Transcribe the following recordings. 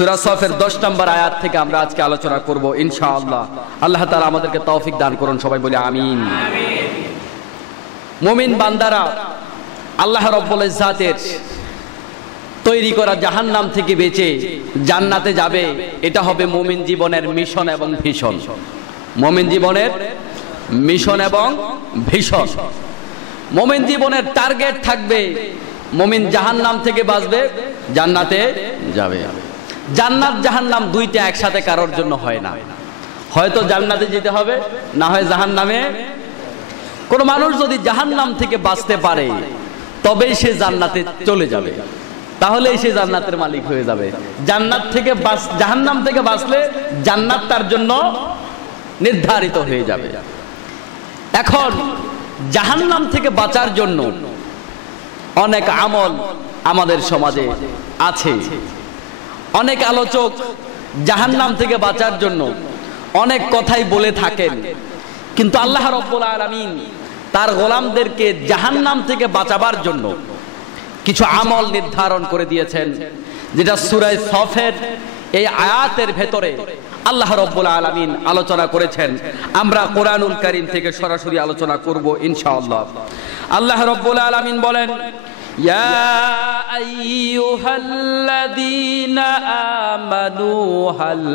সূরা সফের 10 নম্বর আয়াত থেকে আমরা আজকে আলোচনা করব ইনশাআল্লাহ। আল্লাহ তাআলা আমাদেরকে তৌফিক দান করুন, সবাই বলি আমিন। মুমিন বান্দারা আল্লাহ রাব্বুল ইজ্জাতের তৈরি করা জাহান্নাম থেকে বেঁচে জান্নাতে যাবে, এটা হবে মুমিন জীবনের মিশন এবং ভিশন। মুমিন জীবনের মিশন এবং ভিশন। মুমিন জীবনের টার্গেট থাকবে মুমিন জাহান্নাম থেকে বাঁচবে, জান্নাতে যাবে। জান্নাত জাহান্নাম দুইটা একসাথে কারোর জন্য হয় না। হয়তো জান্নাতে যেতে হবে, না হয় জাহান্নামে। কোন মানুষ যদি জাহান্নাম থেকে বাঁচতে পারে তবেই সে জান্নাতে চলে যাবে, তাহলেই সে জান্নাতের মালিক হয়ে যাবে। জাহান্নাম থেকে বাঁচলে জান্নাত তার জন্য নির্ধারিত হয়ে যাবে। এখন জাহান্নাম থেকে বাঁচার জন্য অনেক আমল আমাদের সমাজে আছে। অনেক আলোচক জাহান্নাম থেকে বাঁচার জন্য অনেক কথাই বলে থাকেন, কিন্তু আল্লাহ রাব্বুল আলামিন তার গোলামদেরকে জাহান্নাম থেকে বাঁচাবার জন্য কিছু আমল নির্ধারণ করে দিয়েছেন, যেটা সূরা সফের এই আয়াতের ভেতরে আল্লাহ রাব্বুল আলামিন আলোচনা করেছেন। আমরা কোরআনুল কারীম থেকে সরাসরি আলোচনা করব ইনশাআল্লাহ। আল্লাহ রাব্বুল আলামিন বলেন, ইয়া আইয়ুহাল্লাযীনা আমানু হাল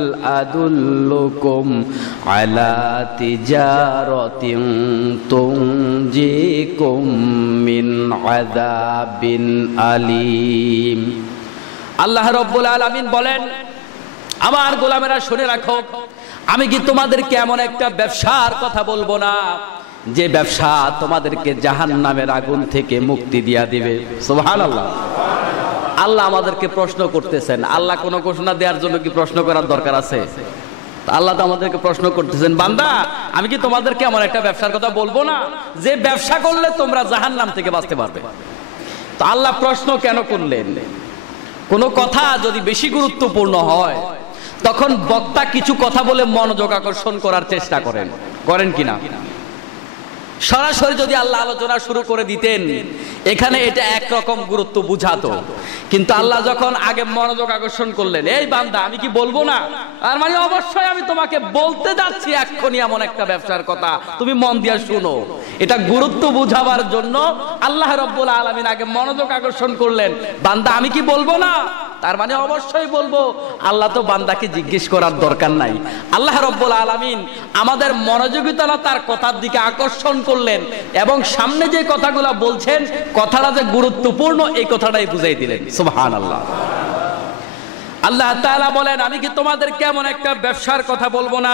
আদুল্লুকুম আলা তিজারাতিন তুনজিকুম মিন আযাবিন আলীম। আল্লাহ রাব্বুল আলামিন বলেন, আমার গোলামেরা শুনে রাখো, আমি কি তোমাদেরকে এমন একটা ব্যবসার কথা বলবো না যে ব্যবসা তোমাদেরকে জাহান্নামের আগুন থেকে মুক্তি দিয়া দিবে। সুবহানাল্লাহ। আল্লাহ আমাদেরকে প্রশ্ন করতেছেন। আল্লাহ কোনো ঘোষণা দেওয়ার জন্য কি প্রশ্ন করার দরকার আছে? আল্লাহ তো আমাদেরকে প্রশ্ন করতেছেন, বান্দা আমি কি তোমাদেরকে এমন একটা ব্যবসার কথা বলবো না যে ব্যবসা করলে তোমরা জাহান্নাম থেকে বাঁচতে পারবে? তো আল্লাহ প্রশ্ন কেন করলেন? কোনো কথা যদি বেশি গুরুত্বপূর্ণ হয় তখন বক্তা কিছু কথা বলে মনোযোগ আকর্ষণ করার চেষ্টা করেন কিনা? সরাসরি যদি আল্লাহ আলোচনা শুরু করে দিতেন এখানে এটা একরকম গুরুত্ব বুঝাতো, কিন্তু আল্লাহ যখন আগে মনোযোগ আকর্ষণ করলেন, এই বান্দা আমি কি বলবো না, আর মানে অবশ্যই আমি তোমাকে বলতে যাচ্ছি এক্ষুনি এমন একটা ব্যবসার কথা, তুমি মন দিয়ে শুনো। এটা গুরুত্ব বুঝাবার জন্য আল্লাহ রাব্বুল আলামিন আগে মনোযোগ আকর্ষণ করলেন, বান্দা আমি কি বলবো না, তার মানে অবশ্যই বলবো। আল্লাহ তো বান্দাকে জিজ্ঞেস করার দরকার নাই। আল্লাহ রাব্বুল আলামিন আমাদের মনোযোগিতা তার কথার দিকে আকর্ষণ করলেন এবং সামনে যে কথাগুলো বলছেন কথাটা যে গুরুত্বপূর্ণ এই কথাটাই বুঝাই দিলেন। সুবহানাল্লাহ। আল্লাহ তাআলা বলেন, আমি কি তোমাদেরকে এমন একটা ব্যবসার কথা বলবো না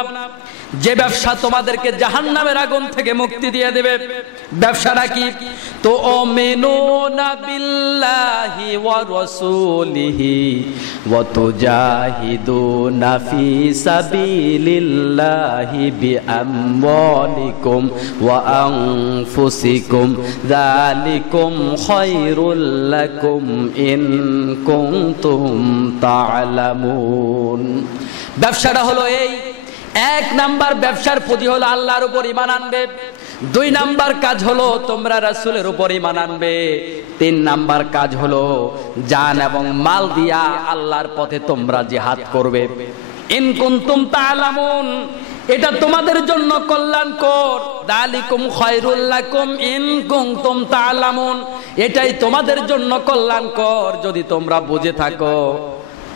যে ব্যবসা তোমাদেরকে জাহান্নামের আগুন থেকে মুক্তি দিয়ে দেবে? ব্যবসাটা কি? তো আমিনুনা বিল্লাহি ওয়া রাসূলিহি ওয়া তুজাহিদুনা ফি সাবিলিল্লাহি বিআমওয়ালিকুম ওয়া আনফুসিকুম যালিকুম খায়রুল লাকুম ইন কুনতুম তা'লামুন। ব্যবসাটা হলো এই, এক নাম্বার ব্যবসার প্রতি হলো আল্লাহর উপর ঈমান আনবে, দুই নাম্বার কাজ হলো তোমরা রাসূলের উপর ঈমান আনবে, তিন নাম্বার কাজ হলো জান এবং মাল দিয়া আল্লাহর পথে তোমরা জিহাদ করবে। ইন কুনতুম তা'লামুন, এটা তোমাদের জন্য কল্যাণকর। যালিকুম খায়রুল লাকুম ইন কুনতুম তা'লামুন, এটাই তোমাদের জন্য কল্যাণকর যদি তোমরা বুঝে থাকো।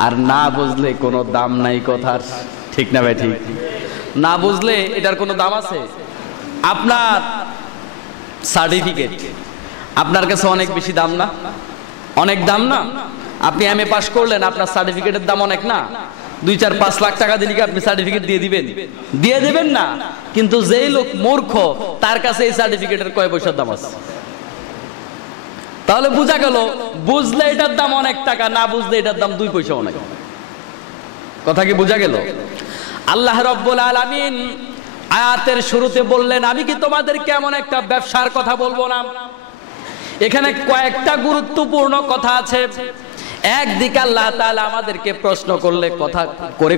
আর না বুঝলে কোনো দাম নাই কথার, ঠিক না ভাই? ঠিক না বুঝলে এটার কোনো দাম আছে? আপনার সার্টিফিকেট আপনার কাছে অনেক বেশি দাম না? অনেক দাম না? আপনি এমএ পাস করলেন, আপনার সার্টিফিকেটের দাম অনেক না? 2-4-5 লাখ টাকা দিলে কি আপনি সার্টিফিকেট দিয়ে দিবেন? দিয়ে দেবেন না। কিন্তু যেই লোক মূর্খ তার কাছে এই সার্টিফিকেটের কয় পয়সার দাম আছে? তাহলে বোঝা গেল, বুঝলে এটার দাম অনেক টাকা, না বুঝলে এটার দাম 2 পয়সা অনেক। কথা কি বোঝা গেল? আল্লাহ রাব্বুল আলামিন আয়াতের শুরুতে বললেন, আমি কি তোমাদেরকে এমন একটা ব্যবসার কথা বলবো না? এখানে কয়েকটা গুরুত্বপূর্ণ কথা আছে। একদিকে আল্লাহ তাআলা আমাদেরকে প্রশ্ন করলে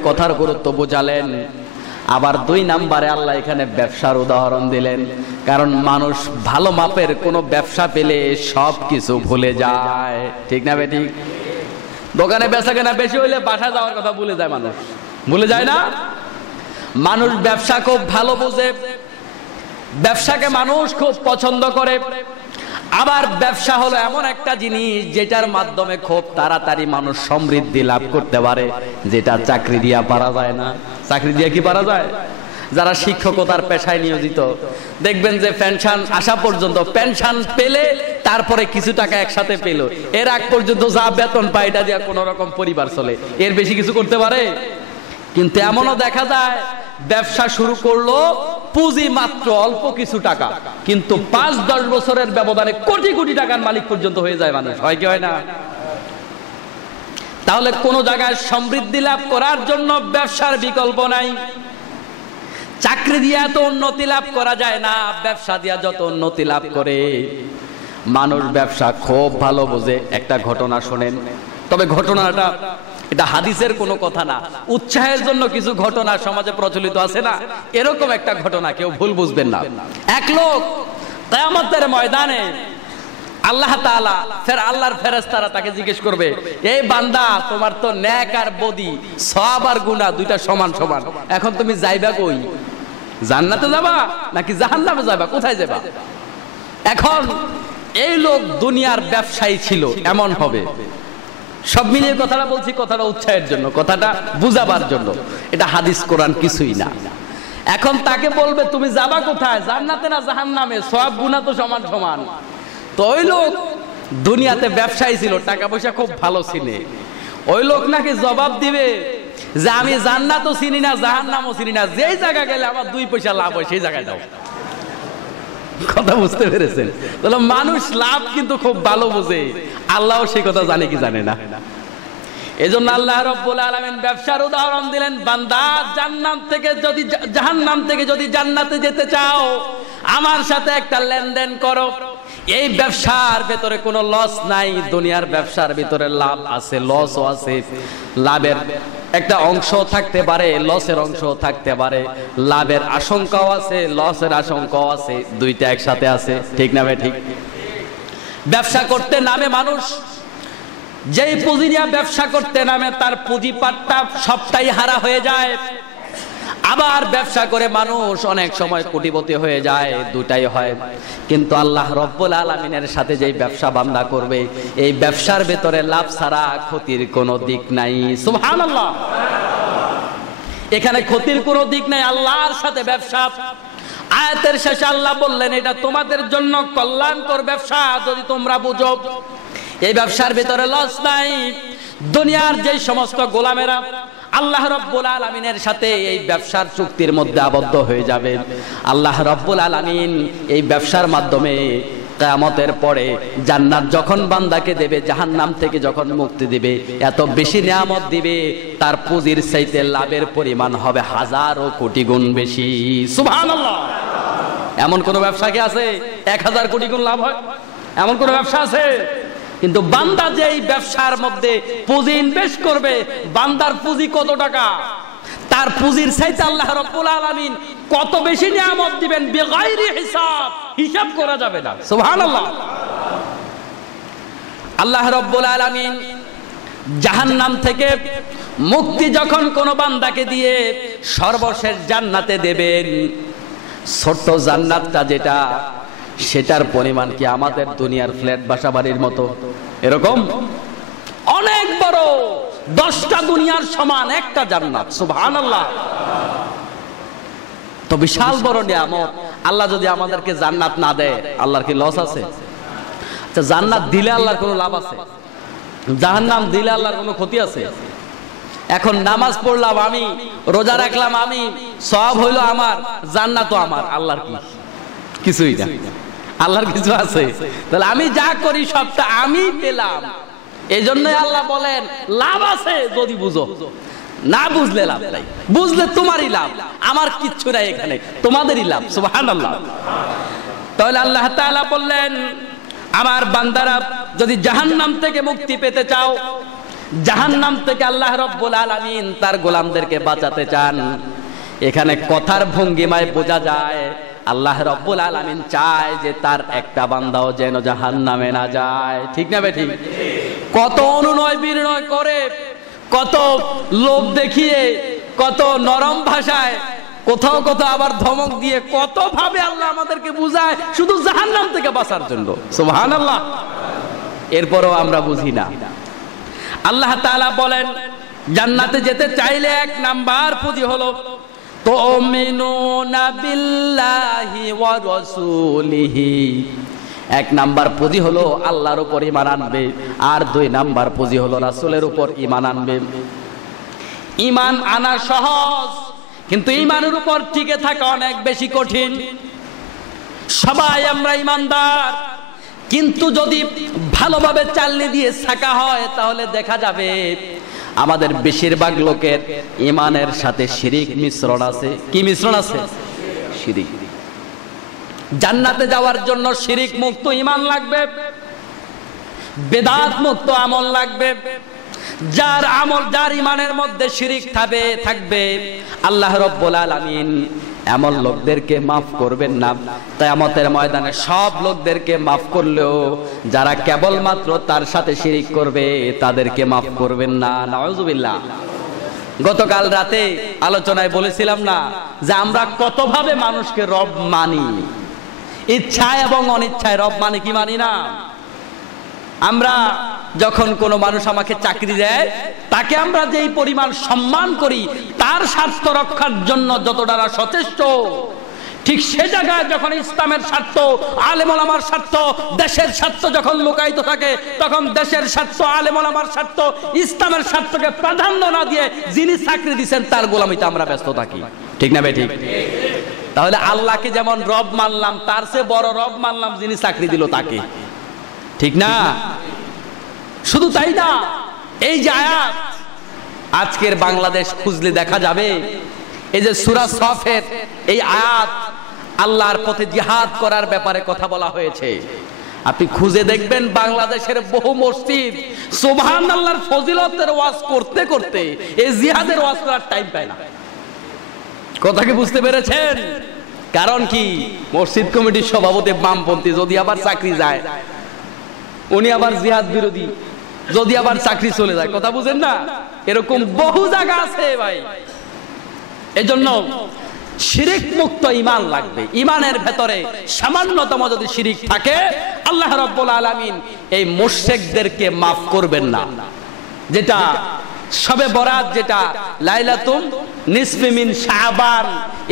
কথার গুরুত্ব বোঝালেন, আবার দুই নাম্বারে আল্লাহ এখানে ব্যবসার উদাহরণ দিলেন। কারণ মানুষ ভালো মাপের কোনো ব্যবসা পেলে সব কিছু ভুলে যায়, ঠিক না বেঠিক? দোকানে বেচাকেনা বেশি হইলে বাসা যাওয়ার কথা ভুলে যায় মানুষ, ভুলে যায় না? মানুষ ব্যবসা খুব ভালো বোঝে, ব্যবসাকে মানুষ খুব পছন্দ করে। আবার ব্যবসা হলো এমন একটা জিনিস যেটার মাধ্যমে খুব তাড়াতাড়ি মানুষ সমৃদ্ধি লাভ করতে পারে, যেটা চাকরি দিয়া পারা যায় না। চাকরি দিয়া কি পারা যায়? যারা শিক্ষকতার পেশায় নিয়োজিত, দেখবেন যে পেনশন আসা পর্যন্ত, পেনশন পেলে তারপরে কিছু টাকা একসাথে পেল, এর আগ পর্যন্ত যা বেতন পায় এটা দিয়ে কোনো রকম পরিবার চলে, এর বেশি কিছু করতে পারে? কিন্তু এমনও দেখা যায় ব্যবসা শুরু করলো, পুঁজি মাত্র অল্প কিছু টাকা, কিন্তু 5-10 বছরের ব্যবধানে কোটি কোটি টাকার মালিক পর্যন্ত হয়ে যায় মানুষ। হয় কি হয় না? তাহলে কোন জায়গায় সমৃদ্ধি লাভ করার জন্য ব্যবসার বিকল্প নাই। চাকরি দিয়ে এত উন্নতি লাভ করা যায় না, ব্যবসা দিয়ে যত উন্নতি লাভ করে মানুষ। ব্যবসা খুব ভালো বোঝে। একটা ঘটনা শোনেন, তবে ঘটনাটা এটা হাদিসের কোনো কথা না, উৎসাহের জন্য কিছু ঘটনা সমাজে প্রচলিত আছে না, এরকম একটা ঘটনা, কেউ ভুল বুঝবেন না। এক লোক কিয়ামতের ময়দানে আল্লাহ তাআলা আল্লাহর ফেরেশতারা তাকে জিজ্ঞেস করবে, এই বান্দা তোমার তো নেক আর বদি, সওয়াব আর গুনাহ দুইটা সমান সমান, এখন তুমি যাইবা কই? জান্নাতে যাবা নাকি জাহান্নামে যাবা? কোথায় যাবা? এখন এই লোক দুনিয়ার ব্যবসায়ী ছিল, এমন হবে। সব মিলিয়ে কথাটা বলছি, কথাটা উৎসাহের জন্য, কথাটা বুঝাবার জন্য, এটা হাদিস কোরআন কিছুই না। এখন তাকে বলবে তুমি যাবা কোথায়, জান্নাতে না জাহান্নামে? সওয়াব গুনাহ তো সমান সমান। তো ওই লোক দুনিয়াতে ব্যবসায়ী ছিল, টাকা পয়সা খুব ভালো চিনে। ওই লোক নাকি জবাব দিবে যে আমি জান্নাতও চিনি না জাহান্নামও চিনি না, যেই জায়গা গেলে আমার 2 পয়সা লাভ হয় সেই জায়গায় যাও। কথা বুঝতে পেরেছেন? তাহলে মানুষ লাভ কিন্তু খুব ভালো বোঝে, আল্লাহও সেই কথা জানে কি জানে না। এজন্য আল্লাহ রাব্বুল আলামিন ব্যবসার উদাহরণ দিলেন, বান্দা জান্নাত থেকে যদি জাহান্নাম থেকে যদি জান্নাতে যেতে চাও, আমার সাথে একটা লেনদেন করো। এই ব্যবসার ভেতরে কোনো লস নাই। দুনিয়ার ব্যবসার ভিতরে লাভ আছে, লসও আছে। লাভের একটা অংশ থাকতে পারে, লসের অংশ থাকতে পারে। লাভের আশঙ্কাও আছে, লসের আশঙ্কাও আছে, দুইটা একসাথে আছে। ঠিক না ভাই? ঠিক। ব্যবসা করতে নামে মানুষ, যেই পুঁজি নিয়ে ব্যবসা করতে নামে তার পুঁজিপাটটা সবটাই হারা হয়ে যায়। আবার ব্যবসা করে মানুষ অনেক সময় কোটিপতি হয়ে যায়, দুটাই হয়। কিন্তু আল্লাহ রব্বুল আলামিনের সাথে যেই ব্যবসা বান্দা করবে, এই ব্যবসার ভেতরে লাভ ছাড়া ক্ষতির কোনো দিক নাই। সুবহানাল্লাহ। এখানে ক্ষতির কোনো দিক নাই, আল্লাহর সাথে ব্যবসা। আয়াতের শেষে আল্লাহ বললেন, এটা তোমাদের জন্য কল্যাণকর ব্যবসা যদি তোমরা বুঝো। এই ব্যবসার ভিতরে লস নাই। দুনিয়ার যে সমস্ত গোলামেরা আল্লাহ রাব্বুল আলামিনের সাথে এই ব্যবসার চুক্তির মধ্যে আবদ্ধ হয়ে যাবে, আল্লাহ রাব্বুল আলামিন এই ব্যবসার মাধ্যমে কিয়ামতের পরে জান্নাত যখন বান্দাকে দেবে, জাহান্নাম থেকে যখন মুক্তি দিবে, এত বেশি নিয়ামত দিবে, তার পুঁজির চাইতে লাভের পরিমাণ হবে 1000 কোটি গুণ বেশি। সুবহানাল্লাহ। এমন কোন ব্যবসা কি আছে 1000 কোটি গুণ লাভ হয়? এমন কোন ব্যবসা আছে? কিন্তু বান্দা যে এই ব্যবসার মধ্যে পুঁজি ইনভেস্ট করবে, বান্দার পুঁজি কত টাকা, তার পুঁজির চাইতে আল্লাহ রাব্বুল আলামিন কত বেশি নিয়ামত দিবেন বেগাইরি হিসাব, হিসাব করা যাবে না। সুবহানাল্লাহ। আল্লাহ রাব্বুল আলামিন জাহান্নাম থেকে মুক্তি যখন কোন বান্দাকে দিয়ে সর্বশেষ জান্নাতে দেবেন, ছোট্ট জান্নাতটা যেটা, সেটার পরিমাণ কি আমাদের দুনিয়ার ফ্ল্যাট বাসা বাড়ির মতো? এরকম অনেক বড়, 10টা দুনিয়ার সমান একটা জান্নাত। সুবহানাল্লাহ। তো বিশাল বড় নিয়ামত। আল্লাহ যদি আমাদেরকে জান্নাত না দেয়, আল্লাহর কি লস আছে? আচ্ছা, জান্নাত দিলে আল্লাহর কোনো লাভ আছে? জাহান্নাম দিলে আল্লাহর কোনো ক্ষতি আছে? এখন নামাজ পড়লাম আমি, রোজা রাখলাম আমি, সওয়াব হইলো আমার, জান্নাতও আমার, আল্লাহর কি? কিছুই না। আল্লাহর কিছু আছে? তাহলে আমি যা করি সবটা আমি পেলাম। এই জন্যই আল্লাহ বলেন লাভ আছে যদি বুঝো, না বুঝলে লাভ নাই। বুঝলে তোমারই লাভ, আমার কিচ্ছু নাই, এখানে তোমাদেরই লাভ। সুবহানাল্লাহ। তাহলে আল্লাহ তাআলা বললেন, আমার বান্দারা যদি জাহান্নাম থেকে মুক্তি পেতে চাও, জাহান্নাম থেকে আল্লাহ রাব্বুল আলামিন তার গোলামদেরকে বাঁচাতে চান, এখানে কথার ভঙ্গিমায় বোঝা যায় আল্লাহ রাব্বুল আলামিন চায় যে তার একটা বান্দাও যেন জাহান্নামে না যায়। ঠিক না বেঠিক? কত অনুনয় বিনয় করে, কত লোভ দেখিয়ে, কত নরম ভাষায়, কোথাও কোথাও আবার ধমক দিয়ে, কত ভাবে আল্লাহ আমাদেরকে বুঝায় শুধু জাহান্নাম থেকে বাঁচার জন্য। সুবহানাল্লাহ। এরপরও আমরা বুঝি না। আল্লাহ তাআলা বলেন জান্নাতে যেতে চাইলে এক নাম্বার পুঁজি হলো তুমিনুনা বিল্লাহি ওয়া রাসূলিহি। এক নাম্বার পুঁজি হলো আল্লাহর উপর ঈমান আনবে, আর দুই নাম্বার পুঁজি হলো রাসূলের উপর ঈমান আনবে। ঈমান আনা সহজ, কিন্তু ঈমানের উপর টিকে থাকা অনেক বেশি কঠিন। সবাই আমরা ঈমানদার, কিন্তু যদি ভালোভাবে চালনি দিয়ে ছাকা হয় তাহলে দেখা যাবে আমাদের বেশিরভাগ লোকের ঈমানের সাথে শিরিক মিশ্রণ আছে। কি মিশ্রণ আছে? শিরিক। জান্নাতে যাওয়ার জন্য শিরিক মুক্ত ঈমান লাগবে, বেদাত মুক্ত আমল লাগবে। যার আমল, যার ঈমানের মধ্যে শিরিক থাকবে, আল্লাহ রাব্বুল আলামিন এমন লোকদেরকে মাফ করবেন না। কিয়ামতের ময়দানে সব লোকদেরকে মাফ করলেও যারা কেবলমাত্র তার সাথে শিরিক করবে তাদেরকে মাফ করবেন না। নাউযুবিল্লাহ। গতকাল রাতে আলোচনায় বলেছিলাম না যে আমরা কতভাবে মানুষকে রব মানি, ইচ্ছায় এবং অনিচ্ছায় রব মানি কি মানি না। আমরা যখন কোনো মানুষ আমাকে চাকরি দেয়, তাকে আমরা যেই পরিমাণ সম্মান করি, তার স্বার্থ রক্ষার জন্য যতটা সচেষ্ট, ঠিক সে জায়গায় যখন ইসলামের স্বার্থ, আলেম ওলামার স্বার্থ, দেশের স্বার্থ যখন লুকায়িত থাকে, তখন দেশের স্বার্থ, আলেম ওলামার স্বার্থ, ইসলামের স্বার্থকে প্রাধান্য না দিয়ে যিনি চাকরি দিচ্ছেন তার গোলামিতে আমরা ব্যস্ত থাকি। ঠিক না বেঠিক? তাহলে আল্লাহকে যেমন রব মানলাম, তার চেয়ে বড় রব মানলাম যিনি চাকরি দিল তাকে। ঠিক না? শুধু তাই না, এই যে আয়াত আজকের বাংলাদেশ খুঁজলে দেখা যাবে, এই যে সূরা সফের এই আয়াত আল্লাহর পথে জিহাদ করার ব্যাপারে কথা বলা হয়েছে। আপনি খুঁজে দেখবেন বাংলাদেশের বহু মসজিদ সুবহানাল্লাহর ফজিলতের ওয়াজ করতে করতে এই জিহাদের ওয়াজ করার টাইম পায় না। কথা কি বুঝতে পেরেছেন? কারণ কি, মসজিদ কমিটির সভাপতি বামপন্থী, যদি আবার চাকরি যায় উনি আবার জিহাদ বিরোধী, যদি আবার চাকরি চলে যায়। কথা বুঝেন না? এরকম বহু জায়গা আছে ভাই। এজন্য শিরিক মুক্ত ঈমান লাগবে। ঈমানের ভেতরে সামান্যতম যদি শিরিক থাকে, আল্লাহ রাব্বুল আলামিন এই মুশরিকদেরকে মাফ করবেন না। যেটা শবে বরাত, যেটা লাইলাতুন নিসফি মিন শাবান,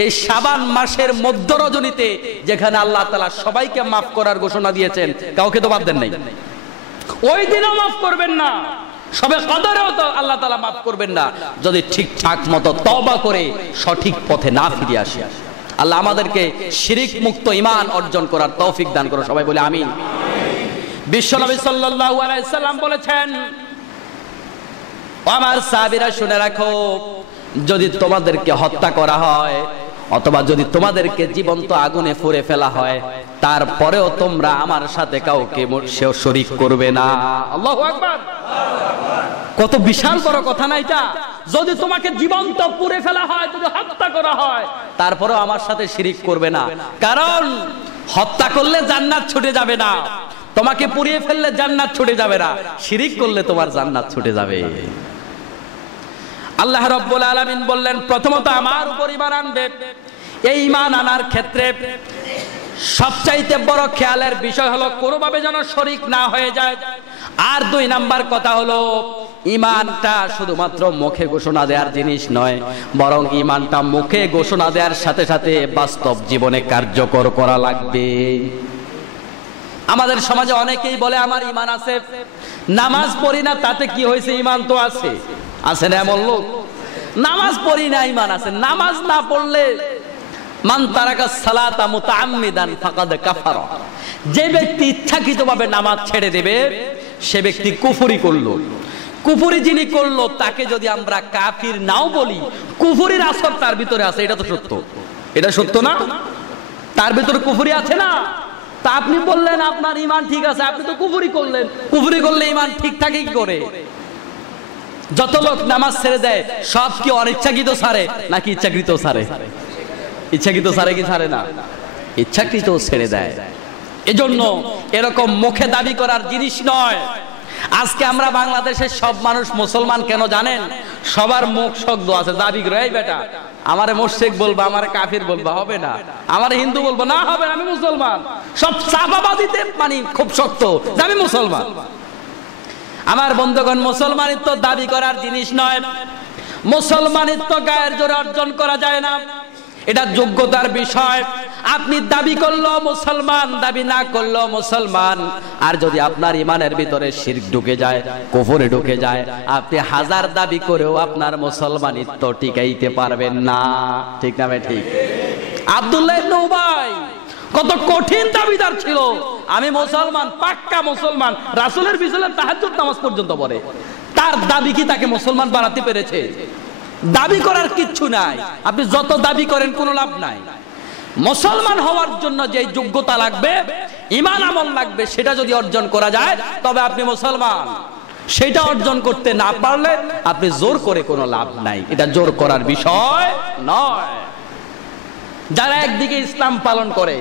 এই শাবান মাসের মধ্য রজনীতে যেখানে আল্লাহ তাআলা সবাইকে মাফ করার ঘোষণা দিয়েছেন, কাউকে তো বাদ দেন নাই। ওই দিনও মাফ করবেন না, শবে কদরেও তো আল্লাহ তাআলা মাফ করবেন না যদি ঠিকঠাক মতো তওবা করে সঠিক পথে না ফিরে আসে। আল্লাহ আমাদেরকে শিরিক মুক্ত ঈমান অর্জন করার তৌফিক দান করুন। সবাই বলে আমিন। বিশ্বনবী সাল্লাল্লাহু আলাইহি সাল্লাম বলেছেন, আমার সাহাবীরা শুনে রাখো, যদি তোমাদেরকে হত্যা করা হয় অথবা যদি তোমাদেরকে জীবন্ত আগুনে পুড়ে ফেলা হয়, তারপরেও তোমরা আমার সাথে কাউকে শরীক করবে না। আল্লাহু আকবার। কত বিশাল বড় কথা না এটা? যদি তোমাকে জীবন্ত পুড়ে ফেলা হয়, যদি হত্যা করা হয়, তারপরেও আমার সাথে শিরিক করবে না। কারণ হত্যা করলে জান্নাত ছুটে যাবে না, তোমাকে পুড়িয়ে ফেললে জান্নাত ছুটে যাবে না, শিরিক করলে তোমার জান্নাত ছুটে যাবে। আল্লাহ রাব্বুল আলামিন বললেন, প্রথমত আমার উপর ঈমান আনবে। এই ঈমান আনার ক্ষেত্রে সবচাইতে বড় খেয়ালের বিষয় হলো কোনোভাবে যেন শরীক না হয়ে যায়। আর দুই নাম্বার কথা হলো, ঈমানটা শুধুমাত্র মুখে ঘোষণা দেওয়ার জিনিস নয়, বরং ঈমানটা মুখে ঘোষণা দেওয়ার সাথে সাথে বাস্তব জীবনে কার্যকর করা লাগবে। আমাদের সমাজে অনেকেই বলে আমার ঈমান আছে, নামাজ পড়ি না তাতে কি হয়েছে, ঈমান তো আছে। আছে না এমন লোক? নামাজ পড়ি না, ঈমান আছে। নামাজ না পড়লে মান তারাকা সালাতা মুতাআম্মিদান ফাকাদ কাফারা, যে ব্যক্তি ইচ্ছাকৃতভাবে নামাজ ছেড়ে দেবে সে ব্যক্তি কুফরি করলো। কুফরি যিনি করলো তাকে যদি আমরা কাফির নাও বলি, কুফরির আসর তার ভিতরে আছে, এটা তো সত্য। এটা সত্য না? তার ভিতরে কুফরি আছে না? তা আপনি বললেন আপনার ঈমান ঠিক আছে, আপনি তো কুফরি করলেন। কুফরি করলে ঈমান ঠিক থাকে কি করে? যত লোক নামাজ ছেড়ে দেয় সব কি অনিচ্ছাকৃত ছাড়ে নাকি ইচ্ছাকৃত ছাড়ে? ইচ্ছাকৃত ছাড়ে কি ছাড়ে না? ইচ্ছাকৃত ছেড়ে দেয়। এজন্য এরকম মুখে দাবি করার জিনিস নয়। আজকে আমরা বাংলাদেশের সব মানুষ মুসলমান কেন জানেন? সবার মুখ শব্দ আছে, দাবি করে এই বেটা আমারে মুশরিক বলবা, আমারে কাফির বলবা, হবে না। আমারে হিন্দু বলবো না, হবে না, আমি মুসলমান। সব চাপাবাদিতে মানে খুব শক্ত যে আমি মুসলমান। আমার বন্ধুগণ, মুসলমানিত্ব দাবি করার জিনিস নয়। মুসলমানিত্ব গায়ের জোরে অর্জন করা যায় না, এটা যোগ্যতার বিষয়। আপনি দাবি করলেও মুসলমান, দাবি না করলেও মুসলমান। আর যদি আপনার ইমানের ভিতরে শিরক ঢুকে যায়, কুফরে ঢুকে যায়, আপনি হাজার দাবি করেও আপনার মুসলমানিত্ব টিকাইতে পারবেন না। ঠিক না ভাই? ঠিক। আব্দুল্লাহ ইবনে উবাই কত কঠিন দাবিদার ছিল, আমি মুসলমান, পাক্কা মুসলমান, রাসূলের পিছনে তাহাজ্জুদ নামাজ পর্যন্ত পড়ে। তার দাবি কি তাকে মুসলমান বানাতে পেরেছে? দাবি করার কিচ্ছু নাই, আপনি যত দাবি করেন কোনো লাভ নাই। মুসলমান হওয়ার জন্য যে যোগ্যতা লাগবে, ঈমান আমল লাগবে, সেটা যদি অর্জন করা যায় তবে আপনি মুসলমান। সেটা অর্জন করতে না পারলে আপনি জোর করে কোনো লাভ নাই, এটা জোর করার বিষয় নয়। যারা একদিকে ইসলাম পালন করে,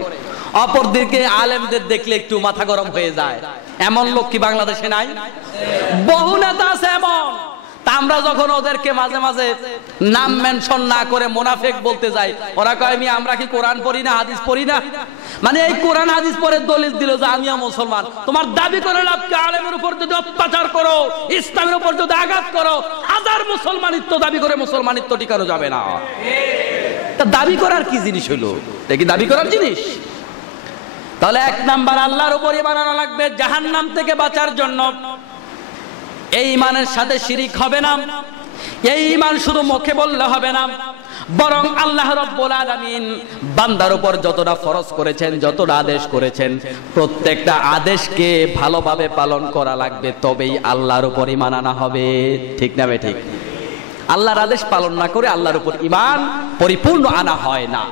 অপরদিকে আলেমদের দেখলে একটু মাথা গরম হয়ে যায়, এমন লোক কি বাংলাদেশে নাই? বহু নেতা আছে এমন। তা আমরা যখন ওদেরকে মাঝে মাঝে নাম মেনশন না করে মুনাফিক বলতে যাই, ওরা কয় আমরা কি কোরআন পড়ি না, হাদিস পড়ি না? মানে এই কোরআন হাদিস পড়ে দলিল দিল যে আমিও মুসলমান। তোমার দাবি করে লাভ কি? আলেমের উপর যদি অত্যাচার করো, ইসলামের উপর যদি আঘাত করো, হাজার মুসলমানিত্ব দাবি করে মুসলমানিত্ব টিকানো যাবে না। তা দাবি করার কি জিনিস হলো? এটা কি দাবি করার জিনিস? তাহলে এক নাম্বার আল্লাহর উপরই বানানো লাগবে জাহান্নাম থেকে বাঁচার জন্য। এই ঈমানের সাথে শিরিক হবে না। এই ঈমান শুধু মুখে বললে হবে না, বরং আল্লাহ রাব্বুল আলামিন বান্দার উপর যতটা ফরজ করেছেন, যতটা আদেশ করেছেন, প্রত্যেকটা আদেশকে ভালোভাবে পালন করা লাগবে, তবেই আল্লাহর উপর ঈমান আনা হবে। ঠিক না ভাই? ঠিক। আল্লাহর আদেশ পালন না করে আল্লাহর উপর ঈমান পরিপূর্ণ আনা হয় না।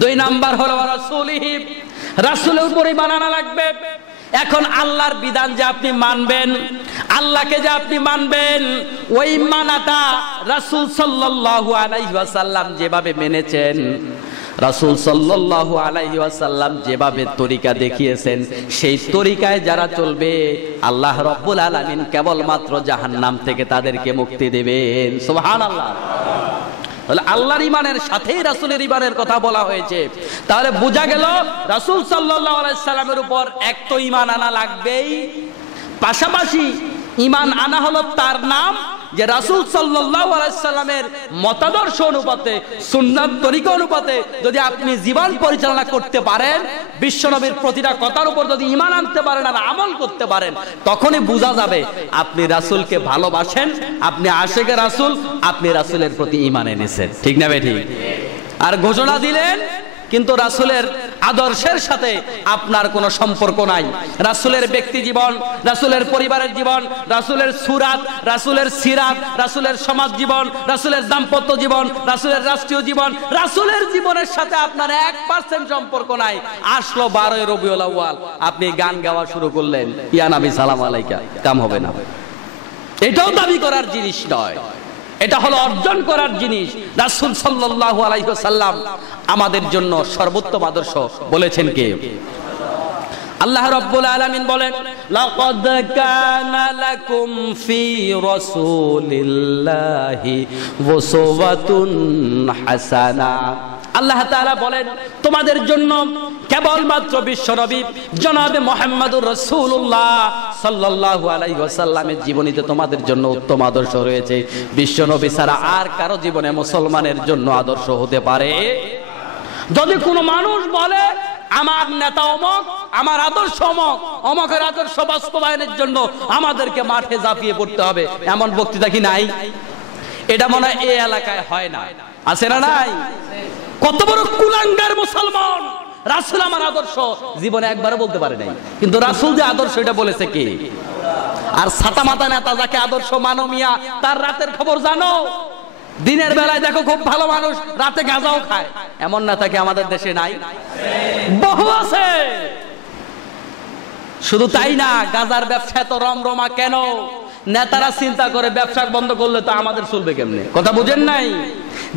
দুই নাম্বার হলো রাসূলিহি, রাসূলের উপর ঈমান আনা লাগবে। এখন আল্লাহর বিধান যে আপনি মানবেন, আল্লাহকে যে আপনি মানবেন, ওই মানাটা রাসূল সাল্লাল্লাহু আলাইহি ওয়াসাল্লাম যেভাবে মেনেছেন, রাসূল সাল্লাল্লাহু আলাইহি ওয়াসাল্লাম যেভাবে তরিকা দেখিয়েছেন, সেই তরিকায় যারা চলবে আল্লাহ রাব্বুল আলামিন কেবলমাত্র জাহান্নাম থেকে তাদেরকে মুক্তি দেবেন। সুবহানাল্লাহ। তাহলে আল্লাহর ঈমানের সাথেই রাসূলের ঈমানের কথা বলা হয়েছে। তাহলে বোঝা গেল রাসূল সাল্লাল্লাহু আলাইহি সাল্লামের উপর এক তো ঈমান আনা লাগবেই, পাশাপাশি ঈমান আনা হলো তার নাম যে রাসূল সাল্লাল্লাহু আলাইহি সাল্লামের মতাদর্শ অনুপাতে, সুন্নাত তরিকা অনুপাতে যদি আপনি জীবন পরিচালনা করতে পারেন, বিশ্বনবীর প্রতিটা কথার উপর যদি ঈমান আনতে পারেন আর আমল করতে পারেন, তখনই বোঝা যাবে আপনি রাসূলকে ভালোবাসেন, আপনি আশিকে রাসূল, আপনি রাসূলের প্রতি ঈমান এনেছেন। ঠিক না ভাই? ঠিক। আর ঘোষণা দিলেন কিন্তু রাসূলের আদর্শের সাথে আপনার কোনো সম্পর্ক নাই। রাসূলের ব্যক্তি জীবন, রাসূলের পরিবারের জীবন, রাসূলের সুরাত, রাসূলের সিরাত, রাসূলের সমাজ জীবন, রাসূলের দাম্পত্য জীবন, রাসূলের রাষ্ট্রীয় জীবন, রাসূলের জীবনের সাথে আপনার 1% সম্পর্ক নাই। আসলো 12 রবিউল আউয়াল, আপনি গান গাওয়া শুরু করলেন, ইয়া নবী সালাম আলাইকা, কাম হবে না। এটাও দাবি করার জিনিস নয়, এটা হলো অর্জন করার জিনিস। রাসূল সাল্লাল্লাহু আলাইহি ওয়াসাল্লাম আমাদের জন্য সর্বোত্তম আদর্শ বলেছেন কে? আল্লাহ রাব্বুল আলামিন বলেন, লাকাদ কানা লাকুম ফি রাসূলিল্লাহি উসওয়াতুন হাসানা। আল্লাহ তাআলা বলেন, তোমাদের জন্য কেবলমাত্র বিশ্বনবী জনাবে মুহাম্মদুর রাসূলুল্লাহ সাল্লাল্লাহু আলাইহি ওয়াসাল্লামের জীবনীতে তোমাদের জন্য উত্তম আদর্শ রয়েছে। বিশ্বনবী ছাড়া আর কারো জীবনে মুসলমানের জন্য আদর্শ হতে পারে? যদি কোনো মানুষ বলে আমার নেতা অমক, আমার আদর্শ অমক, অমকের আদর্শ বাস্তবায়নের জন্য আমাদেরকে মাঠে ঝাঁপিয়ে পড়তে হবে, এমন বক্তৃতা কি নাই? এটা মনে হয় এই এলাকায় হয় না, আছে না? নাই। কত বড় কুলাঙ্গার মুসলমান! রাসূল আমার আদর্শ জীবনে একবারও বলতে পারে নাই, কিন্তু রাসূল যে আদর্শ এটা বলেছে কে? আর ছাতা মাথা নেতা যাকে আদর্শ মানো মিয়া, তার রাতের খবর জানো? দিনের বেলায় দেখো খুব ভালো মানুষ, রাতে গাঁজাও খায়, এমন নেতা কি আমাদের দেশে নাই? বহু আছে। শুধু তাই না, গাঁজার ব্যবসা তো রমরমা কেন? নেতারা চিন্তা করে ব্যবসা বন্ধ করলে তো আমাদের চলবে কেমনে? কথা বুঝেন নাই?